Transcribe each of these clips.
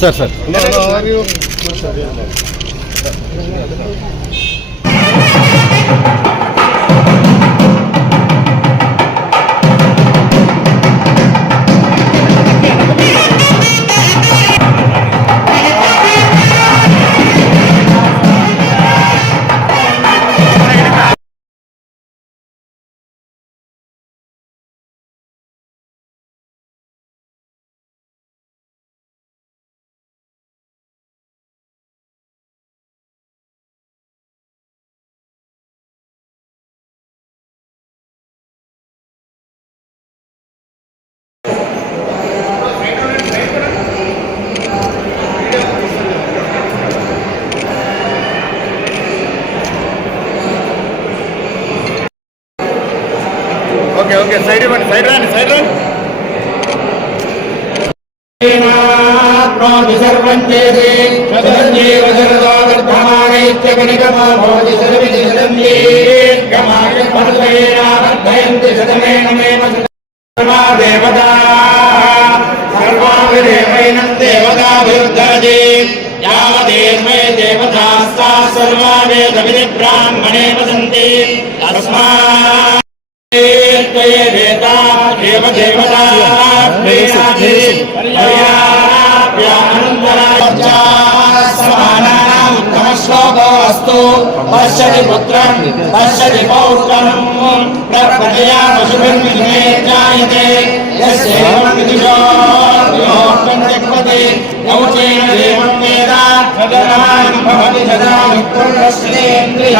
sir sir okay okay side ఇవ్వండి side రండి side రండి ब्राह्मणे वसन्ति तस्मात् पश्यति पुत्रं पश्यति पौत्रं प्रप्रजया पशुभिर्मिथुने जायते यस्यैवं विदुषो योक्तं त्यक्वति यौचेन देवं वेद तदनां भवति सदा विपुर्णश्रेन्द्रिय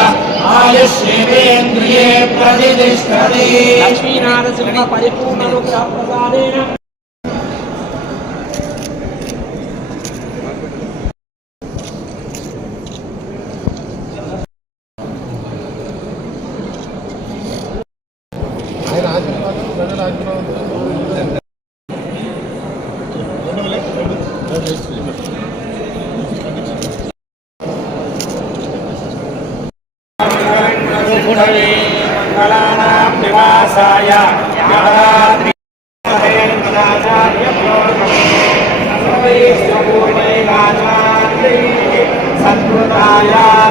आयुष्येवेन्द्रिये प्रतिष्ठति लक्ष्मीनारसिंह परिपूर्णरूपप्रसादेन निवासाय सत्कृताय